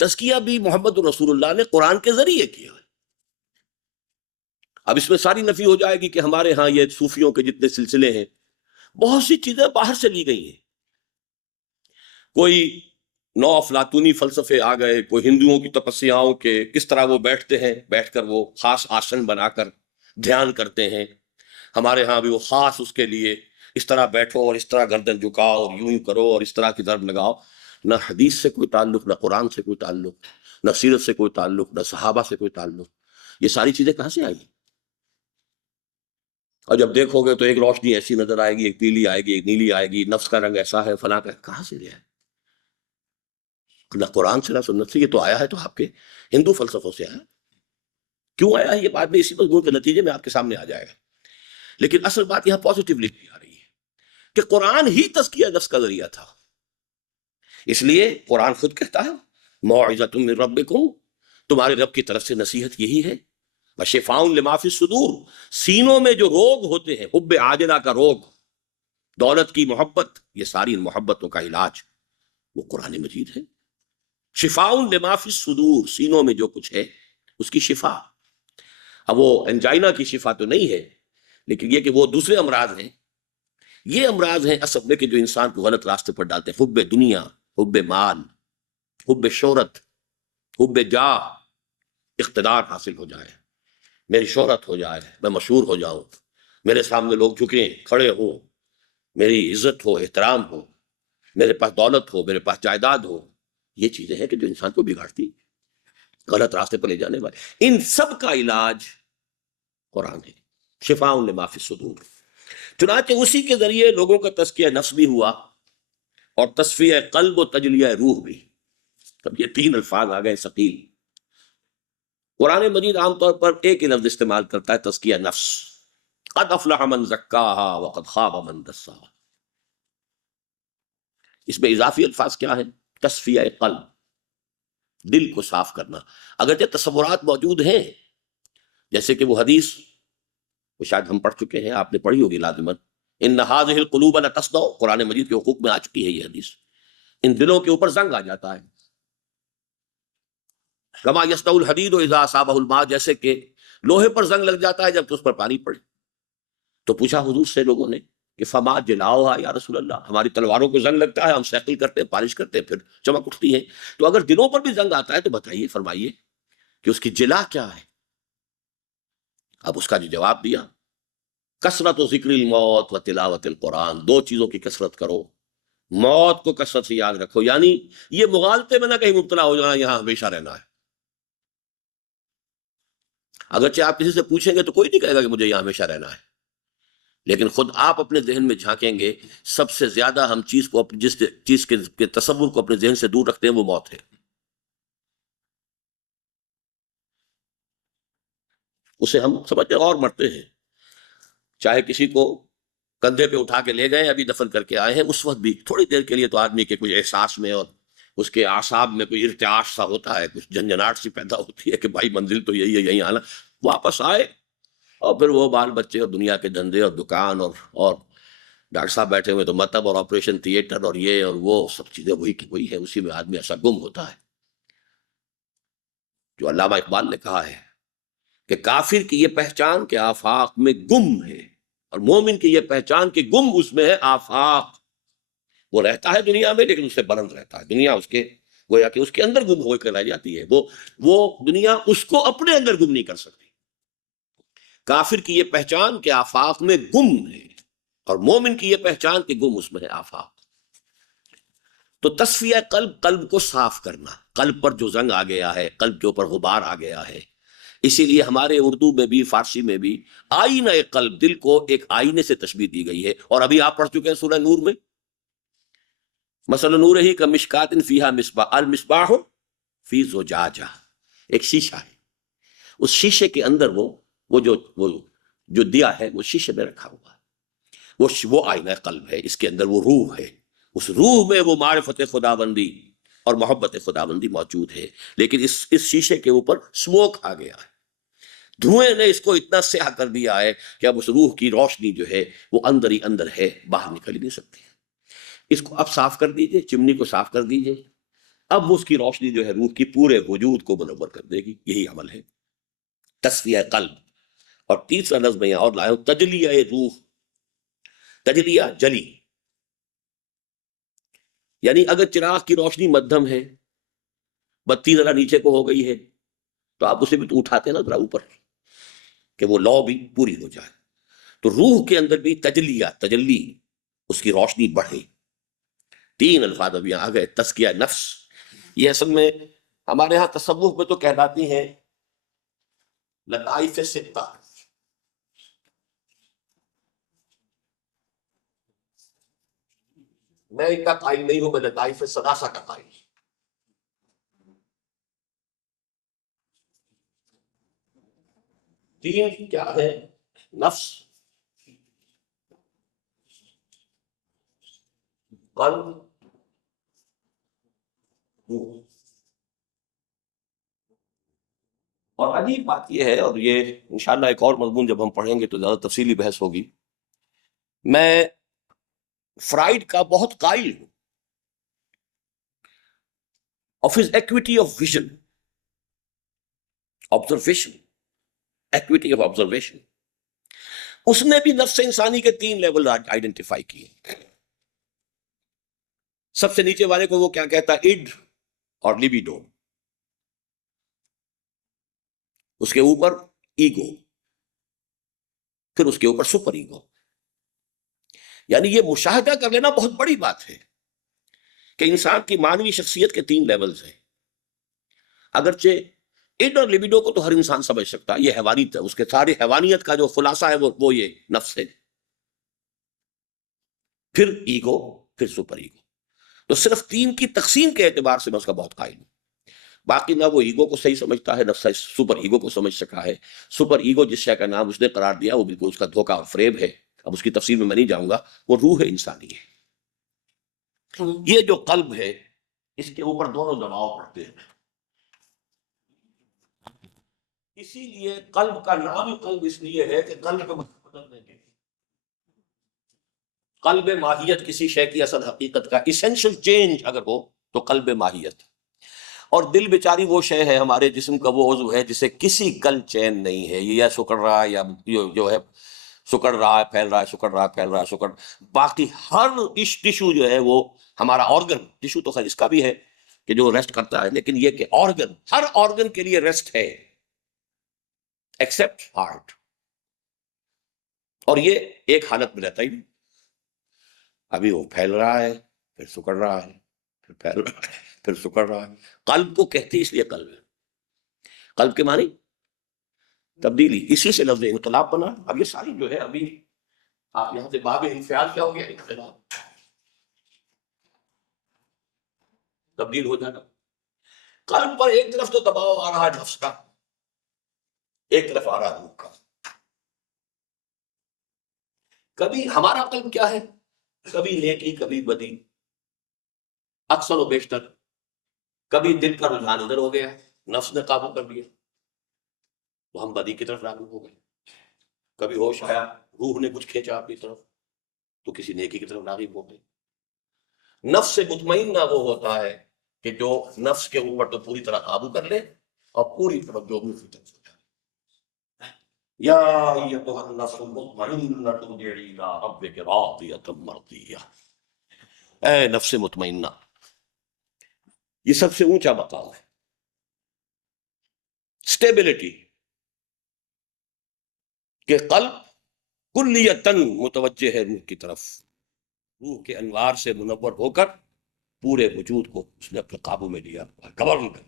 تزکیہ بھی محمد رسول اللہ نے قرآن کے ذریعے کیا ہے۔ اب اس میں ساری نفی ہو جائے گی کہ ہمارے ہاں یہ صوفیوں کے جتنے سلسلے ہیں بہت سی چیزیں باہر سے لی گئی ہیں، کوئی نو افلاطونی فلسفے آ گئے، کوئی ہندوؤں کی تپسیاؤں کے کس طرح وہ بیٹھتے ہیں، بیٹھ کر وہ خاص آسن بنا کر دھیان کرتے ہیں، ہمارے ہاں بھی وہ خاص اس کے لیے اس طرح بیٹھو اور اس طرح گردن جھکاؤ اور یوں ہی کرو اور اس طرح کی ضرب لگاؤ۔ نہ حدیث سے کوئی تعلق، نہ قرآن سے کوئی تعلق، نہ سیرت سے کوئی تعلق، نہ صحابہ سے کوئی تعلق۔ یہ ساری چیزیں کہاں سے آئی؟ اور جب دیکھو گے تو ایک روشنی ایسی نظر آئے گی، ایک پیلی آئے گی، ایک نیلی آئے گی، نفس کا رنگ ایسا ہے، فلاں کا، کہاں سے لیا ہے؟ نہ قرآن سے نہ سنت سے، یہ تو آیا ہے تو آپ کے ہندو فلسفوں سے آیا۔ کیوں آیا ہے یہ بعد میں اسی مضمون کے نتیجے میں آپ کے سامنے آ جائے گا، لیکن اصل بات یہاں پازیٹیولی آ رہی ہے کہ قرآن ہی تزکیہ نفس کا ذریعہ تھا۔ اس لیے قرآن خود کہتا ہے موعظۃ من ربکم، تمہارے رب کی طرف سے نصیحت یہی ہے، وشفاء لما فی الصدور، سینوں میں جو روگ ہوتے ہیں، حب عاجلہ کا روگ، دولت کی محبت، یہ ساری ان محبتوں کا علاج وہ قرآن مجید ہے۔ شفاء لما فی الصدور، سینوں میں جو کچھ ہے اس کی شفا۔ اب وہ انجائنا کی شفا تو نہیں ہے، لیکن یہ کہ وہ دوسرے امراض ہیں، یہ امراض ہیں اصل میں کہ جو انسان کو غلط راستے پر ڈالتے ہیں، حب دنیا، حب مال، حب شہرت، حب جاہ، اقتدار حاصل ہو جائے، میری شہرت ہو جائے، میں مشہور ہو جاؤں، میرے سامنے لوگ جھکیں، کھڑے ہوں، میری عزت ہو، احترام ہو، میرے پاس دولت ہو، میرے پاس جائیداد ہو۔ یہ چیزیں ہیں کہ جو انسان کو بگاڑتی، غلط راستے پر لے جانے والے۔ ان سب کا علاج قرآن ہے، شفاء لما فی الصدور۔ چنانچہ اسی کے ذریعے لوگوں کا تزکیہ نفس بھی ہوا اور تصفیہ قلب و تجلیہ روح بھی۔ اب یہ تین الفاظ آ گئے ثقیل۔ قرآن مجید عام طور پر ایک ہی لفظ استعمال کرتا ہے، تزکیہ نفس، قد افلح من زکاہا وقد خاب من دساہا۔ اس میں اضافی الفاظ کیا ہیں؟ تصفیہ قلب، دل کو صاف کرنا۔ اگرچہ تصورات موجود ہیں، جیسے کہ وہ حدیث وہ شاید ہم پڑھ چکے ہیں، آپ نے پڑھی ہوگی لازماً، ان هذه القلوب لتصدع، قرآن مجید کے حقوق میں آ چکی ہے یہ حدیث، ان دلوں کے اوپر زنگ آ جاتا ہے، کما یصدع الحدید اذا اصابہ الماء، جیسے کہ لوہے پر زنگ لگ جاتا ہے جب اس پر پانی پڑے۔ تو پوچھا حضور سے لوگوں نے کہ فما جلاؤہا یا رسول اللہ، ہماری تلواروں کو زنگ لگتا ہے، ہم سیکل کرتے ہیں، پالش کرتے ہیں، پھر چمک اٹھتی ہے، تو اگر دلوں پر بھی زنگ آتا ہے تو بتائیے، فرمائیے کہ اس کی جلا کیا ہے؟ اب اس کا جو جواب دیا، کثرت و ذکر الموت و تلاوت القرآن، دو چیزوں کی کثرت کرو، موت کو کثرت سے یاد رکھو، یعنی یہ مغالطے میں نہ کہیں مبتلا ہو جانا یہاں ہمیشہ رہنا ہے۔ اگرچہ آپ کسی سے پوچھیں گے تو کوئی نہیں کہے گا کہ مجھے یہاں ہمیشہ رہنا ہے، لیکن خود آپ اپنے ذہن میں جھانکیں گے، سب سے زیادہ ہم چیز کو، جس چیز کے تصور کو اپنے ذہن سے دور رکھتے ہیں وہ موت ہے۔ اسے ہم سمجھتے اور مرتے ہیں، چاہے کسی کو کندھے پہ اٹھا کے لے گئے، ابھی دفن کر کے آئے ہیں، اس وقت بھی تھوڑی دیر کے لیے تو آدمی کے کچھ احساس میں اور اس کے اعصاب میں کوئی ارتعاش سا ہوتا ہے، کچھ جھنجھناہٹ سی پیدا ہوتی ہے کہ بھائی منزل تو یہی ہے، یہیں آنا۔ واپس آئے اور پھر وہ بال بچے اور دنیا کے دھندے اور دکان اور ڈاکٹر صاحب بیٹھے ہوئے تو مطلب، اور آپریشن تھیٹر اور یہ اور وہ سب چیزیں وہی کی وہی ہے، اسی میں آدمی ایسا گم ہوتا ہے۔ جو علامہ اقبال نے کہا ہے کہ کافر کی یہ پہچان کہ آفاق میں گم ہے، اور مومن کی یہ پہچان کہ گم اس میں ہے آفاق۔ وہ رہتا ہے دنیا میں لیکن اس سے بلند رہتا ہے، دنیا اس کے گویا کہ اس کے اندر گم ہو کر رہ جاتی ہے، وہ دنیا اس کو اپنے اندر گم نہیں کر سکتی۔ کافر کی یہ پہچان کہ آفاق میں گم ہے، اور مومن کی یہ پہچان کہ گم اس میں ہے آفاق۔ تو تصفیہ قلب، قلب کو صاف کرنا، قلب پر جو زنگ آ گیا ہے، قلب کے اوپر غبار آ گیا ہے۔ اسی لیے ہمارے اردو میں بھی، فارسی میں بھی آئینہ قلب، دل کو ایک آئینے سے تشبیہ دی گئی ہے، اور ابھی آپ پڑھ چکے ہیں سورہ نور میں، مثلا نور ہی کا مشکات فیہا مصباح، المصباح فی زجاجہ، ایک شیشہ ہے، اس شیشے کے اندر وہ جو دیا ہے وہ شیشے میں رکھا ہوا ہے، وہ آئینہ قلب ہے، اس کے اندر وہ روح ہے، اس روح میں وہ معرفت خداوندی اور محبت خداوندی موجود ہے، لیکن اس شیشے کے اوپر سموک آ گیا ہے، دھوئیں نے اس کو اتنا سیاہ کر دیا ہے کہ اب اس روح کی روشنی جو ہے وہ اندر ہی اندر ہے، باہر نکل ہی نہیں سکتی۔ اس کو اب صاف کر دیجئے، چمنی کو صاف کر دیجئے، اب اس کی روشنی جو ہے روح کی پورے وجود کو منور کر دے گی. یہی عمل ہے تصفیہ قلب. اور تیسرا لفظ میں یہاں اور لایا ہوں تجلیہ روح. تجلیہ جلی، یعنی اگر چراغ کی روشنی مدھم ہے، بتی ذرا نیچے کو ہو گئی ہے، تو آپ اسے بھی تو اٹھاتے ہیں نا ذرا اوپر کہ وہ لو بھی پوری ہو جائے. تو روح کے اندر بھی تجلیہ، تجلی، اس کی روشنی بڑھے. تین الفاظ اب یہاں آ گئے. تزکیہ نفس، یہ اصل میں ہمارے ہاں تصوف میں تو کہلاتی ہیں لطائف ستہ. میں ان کا قائل نہیں ہوں، میں لطائف ثلاثہ کا قائل. تین کیا ہے؟ نفس، قلب، روح. اور عجیب بات یہ ہے، اور یہ انشاءاللہ ایک اور مضمون جب ہم پڑھیں گے تو زیادہ تفصیلی بحث ہوگی. میں فرائڈ کا بہت قائل ہوں of his acuity of vision, observation, acuity of observation. اس نے بھی نفس انسانی کے تین لیول آئیڈینٹیفائی کیے. سب سے نیچے والے کو وہ کیا کہتا ہے؟ اڈ اور لیبیڈو. اس کے اوپر ایگو، پھر اس کے اوپر سپر ایگو. یعنی یہ مشاہدہ کر لینا بہت بڑی بات ہے کہ انسان کی مانوی شخصیت کے تین لیولز ہیں. اگرچہ اڈ اور لیبیڈو کو تو ہر انسان سمجھ سکتا ہے، یہ حیوانیت ہے، اس کے سارے حیوانیت کا جو خلاصہ ہے وہ یہ نفس ہے. پھر ایگو، پھر سپر ایگو. تو صرف تین کی تقسیم کے اعتبار سے میں اس کا بہت قائل ہوں. باقی نہ وہ ایگو کو صحیح سمجھتا ہے، نہ سپر ایگو کو سمجھ سکا ہے. سپر ایگو جس شے کا نام اس نے قرار دیا وہ بالکل اس کا دھوکہ اور فریب ہے. اب اس کی تفصیل میں نہیں جاؤں گا. وہ روح انسانی ہے. یہ جو قلب ہے اس کے اوپر دونوں دباؤ پڑتے ہیں. اسی لیے قلب کا نام قلب اس لیے ہے کہ قلب بدلنے کے، قلب ماہیت کسی شے کی اصل حقیقت کا ایسنشل چینج اگر ہو تو قلب ماہیت. اور دل بیچاری وہ شے ہے ہمارے جسم کا وہ عضو ہے جسے کسی کل چین نہیں ہے. یہ یا سکڑ رہا ہے یا جو ہے سکڑ رہا ہے پھیل رہا ہے، سکڑ رہا ہے پھیل رہا ہے، سکڑ. باقی ہر ٹشو جو ہے وہ ہمارا آرگن، ٹشو تو خیر اس کا بھی ہے کہ جو ریسٹ کرتا ہے، لیکن یہ کہ آرگن، ہر آرگن کے لیے ریسٹ ہے ایکسپٹ ہارٹ. اور یہ ایک حالت میں رہتا ہی نہیں. ابھی وہ پھیل رہا ہے، پھر سکڑ رہا ہے، پھر پھیل رہا ہے، پھر سکڑ رہا ہے. قلب کو کہتے اس لیے قلب ہے. قلب کے معنی تبدیلی، اسی سے لفظ انقلاب بنا. اب یہ ساری جو ہے ابھی آپ یہاں سے باب انفعال کیا ہو گیا؟ انقلاب، تبدیل ہو جانا. قلب پر ایک طرف تو دباؤ آ رہا ہے نفس کا، ایک طرف آ رہا ہے روح کا. کبھی ہمارا قلب کیا ہے؟ کبھی نیکی کبھی بدی، اکثر و بیشتر. کبھی دل کا رجحان ادھر ہو گیا، نفس نے قابو کر لیا تو ہم بدی کی طرف راغب ہو گئے. کبھی ہوش آیا، روح نے کچھ کھینچا اپنی طرف تو کسی نیکی کی طرف راغب ہو گئے. نفس سے مطمئنہ وہ ہوتا ہے کہ جو نفس کے اوپر تو پوری طرح قابو کر لے اور پوری طرف جو روح کی طرف ہو جائے. یا ایتھا النفس المطمئنہ ارجعی الی ربک راضیۃ مرضیہ. اے نفس مطمئنہ، یہ سب سے اونچا مقام ہے. اسٹیبلٹی کہ قلب کلیتاً متوجہ ہے روح کی طرف، روح کے انوار سے منور ہو کر پورے وجود کو اس نے اپنے قابو میں لیا، گورن کر.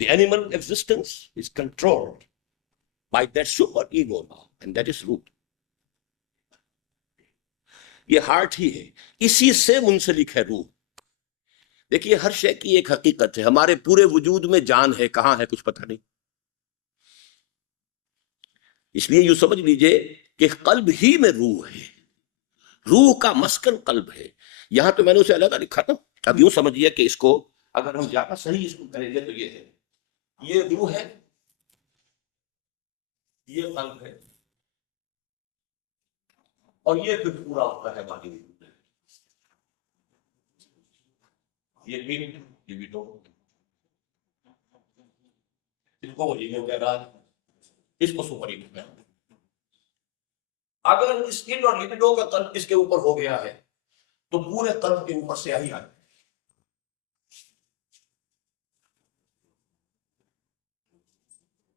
The animal existence is controlled by that super ego now, and that is root. یہ ہارٹ ہی ہے، اسی سے منسلک ہے روح. دیکھیے ہر شے کی ایک حقیقت ہے. ہمارے پورے وجود میں جان ہے، کہاں ہے کچھ پتہ نہیں. اس لیے یوں سمجھ لیجئے کہ قلب ہی میں روح ہے، روح کا مسکن قلب ہے. یہاں تو میں نے اسے علیحدہ لکھا تھا. اب یوں سمجھیے کہ اس کو اگر ہم زیادہ صحیح اس کو کریں گے تو یہ ہے، یہ روح ہے، یہ قلب ہے، اور یہ پھر پورا ہوتا ہے باقی وجود. یہ بھی دو، اس کو وہ ایگو کہہ رہا ہے، اس کو سپر ایگو کہہ رہا ہے۔ اگر اس ان اور لبیڈو کا قلب اس کے اوپر ہو گیا ہے تو پورے قلب کے اوپر سیاہی آ گئی،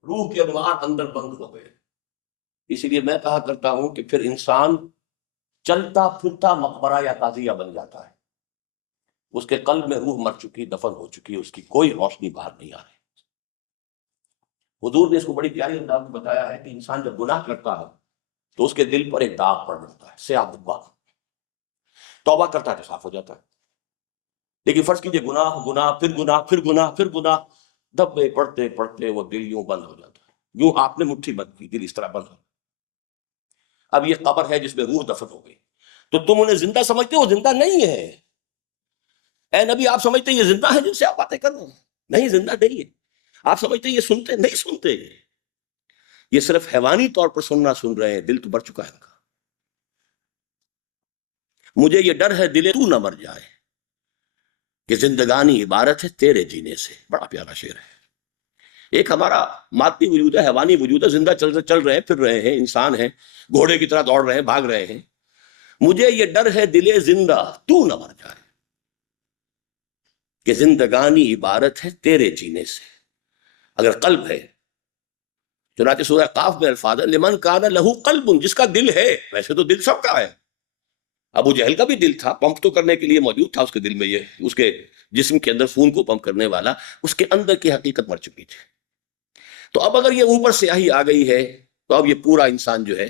روح کے انوار اندر بند ہو گئے۔ اسی لیے میں کہا کرتا ہوں کہ پھر انسان چلتا پھرتا مقبرہ یا تعزیہ بن جاتا ہے، اس کے قلب میں روح مر چکی، دفن ہو چکی، اس کی کوئی روشنی باہر نہیں آ رہی۔ حضور نے اس کو بڑی پیاری انداز میں بتایا ہے کہ انسان جب گناہ کرتا ہے تو اس کے دل پر ایک داغ پڑ جاتا ہے، سیاہ دبا، توبہ کرتا ہے تو صاف ہو جاتا ہے۔ لیکن فرض کیجئے گناہ گناہ پھر گناہ پھر گناہ پھر گناہ، دبے پڑھتے پڑھتے وہ دل یوں بند ہو جاتا ہے، یوں آپ نے مٹھی بند کی، دل اس طرح بند ہو۔ اب یہ قبر ہے جس میں روح دفن ہو گئی، تو تم انہیں زندہ سمجھتے ہو، زندہ نہیں ہے۔ اے نبی آپ سمجھتے یہ زندہ ہے جن سے آپ باتیں کر رہے ہیں؟ نہیں، زندہ نہیں ہے۔ آپ سمجھتے یہ سنتے؟ نہیں سنتے، یہ صرف حیوانی طور پر سننا سن رہے ہیں، دل تو مر چکا ہے ان کا۔ مجھے یہ ڈر ہے دل تو نہ مر جائے کہ زندگانی عبارت ہے تیرے جینے سے۔ بڑا پیارا شعر ہے۔ ایک ہمارا مادی وجود ہے، حیوانی وجود ہے، زندہ چل رہے ہیں، پھر رہے ہیں، انسان ہیں، گھوڑے کی طرح دوڑ رہے ہیں، بھاگ رہے ہیں۔ مجھے یہ ڈر ہے دل زندہ تو نہ مر جائے کہ زندگانی عبارت ہے تیرے جینے سے۔ اگر قلب ہے، چنانچہ سورہ قاف میں الفاظ ہے لمن کان لہو قلب، جس کا دل ہے۔ ویسے تو دل سب کا ہے، ابو جہل کا بھی دل تھا، پمپ تو کرنے کے لیے موجود تھا اس کے دل میں، یہ اس کے جسم کے اندر خون کو پمپ کرنے والا، اس کے اندر کی حقیقت مر چکی تھی۔ تو اب اگر یہ اوپر سیاہی آ گئی ہے تو اب یہ پورا انسان جو ہے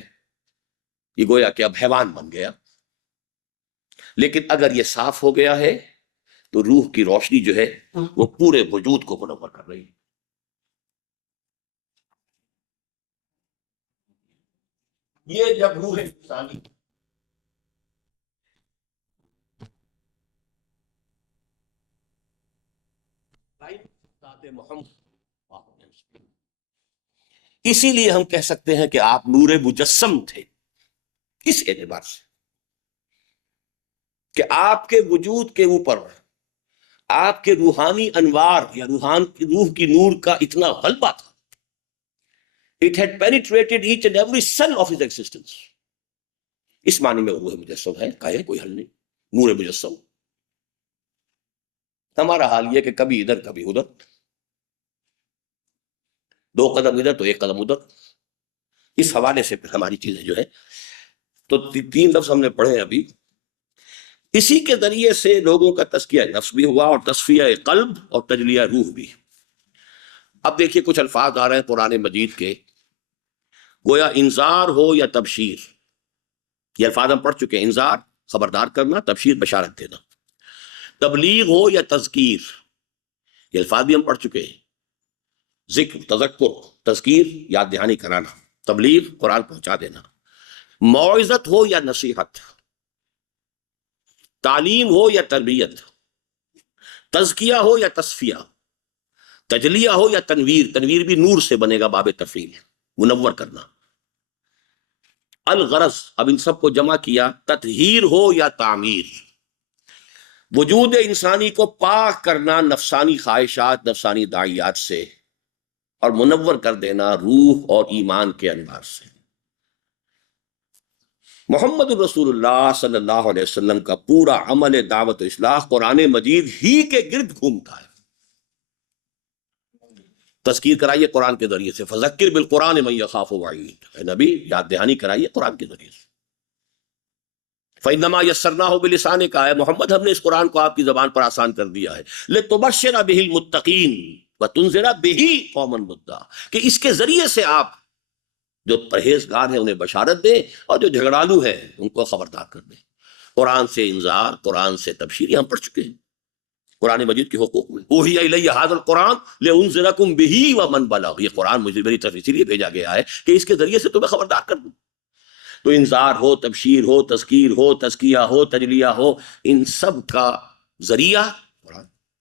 یہ گویا کہ اب حیوان بن گیا۔ لیکن اگر یہ صاف ہو گیا ہے تو روح کی روشنی جو ہے وہ پورے وجود کو منور کر رہی ہے۔ یہ جب روح انسانی محمد، اسی لیے ہم کہہ سکتے ہیں کہ آپ نور مجسم تھے، اس اعتبار سے کہ آپ کے وجود کے اوپر آپ کے روحانی انوار یا روح کی نور کا اتنا غلبہ تھا۔ It had penetrated each and every cell of his existence۔ اس معنی میں روح مجسم ہے، کہے کوئی حل نہیں، نور مجسم۔ ہمارا حال یہ کہ کبھی ادھر کبھی ادھر، دو قدم ادھر تو ایک قدم ادھر۔ اس حوالے سے پھر ہماری چیزیں جو ہے، تو تین لفظ ہم نے پڑھے ابھی۔ اسی کے ذریعے سے لوگوں کا تزکیہ نفس بھی ہوا اور تصفیہ قلب اور تجلیہ روح بھی۔ اب دیکھیے کچھ الفاظ آ رہے ہیں قرآن مجید کے، گویا انذار ہو یا تبشیر، یہ الفاظ ہم پڑھ چکے ہیں۔ انذار خبردار کرنا، تبشیر بشارت دینا، تبلیغ ہو یا تذکیر، یہ الفاظ بھی ہم پڑھ چکے ہیں۔ ذکر، تذکر، تذکیر یاد دہانی کرانا، تبلیغ قرآن پہنچا دینا، موعظت ہو یا نصیحت، تعلیم ہو یا تربیت، تزکیہ ہو یا تصفیہ، تجلیہ ہو یا تنویر، تنویر بھی نور سے بنے گا، باب تفعیل، منور کرنا۔ الغرض، اب ان سب کو جمع کیا، تطہیر ہو یا تعمیر، وجود انسانی کو پاک کرنا نفسانی خواہشات، نفسانی داعیات سے، اور منور کر دینا روح اور ایمان کے انوار سے۔ محمد رسول اللہ صلی اللہ علیہ وسلم کا پورا عمل دعوت و اصلاح قرآن مجید ہی کے گرد گھومتا ہے۔ تذکیر کرائیے قرآن کے ذریعے سے، فذکر بالقرآن من یخاف وعید، اے نبی یاد دہانی کرائیے قرآن کے ذریعے سے۔ فإنما یسرناہ بلسانک، اے محمد ہم نے اس قرآن کو آپ کی زبان پر آسان کر دیا ہے، لتبشر بہ المتقین وتنذر بہ قوما لدا، کہ اس کے ذریعے سے آپ جو پرہیزگار ہیں انہیں بشارت دیں، اور جو جھگڑالو ہیں ان کو خبردار کر دیں۔ قرآن سے انذار، قرآن سے تبشیر، یہ ہم پڑھ چکے ہیں قرآن مجید کے حقوق میں۔ اوحی الی ھذا القرآن لانذرکم بہ ومن بلغ، یہ قرآن مجھے میری طرف اسی لیے بھیجا گیا ہے کہ اس کے ذریعے سے تمہیں خبردار کر دوں۔ تو انذار ہو، تبشیر ہو، تذکیر ہو، تزکیہ ہو، تجلیہ ہو، ان سب کا ذریعہ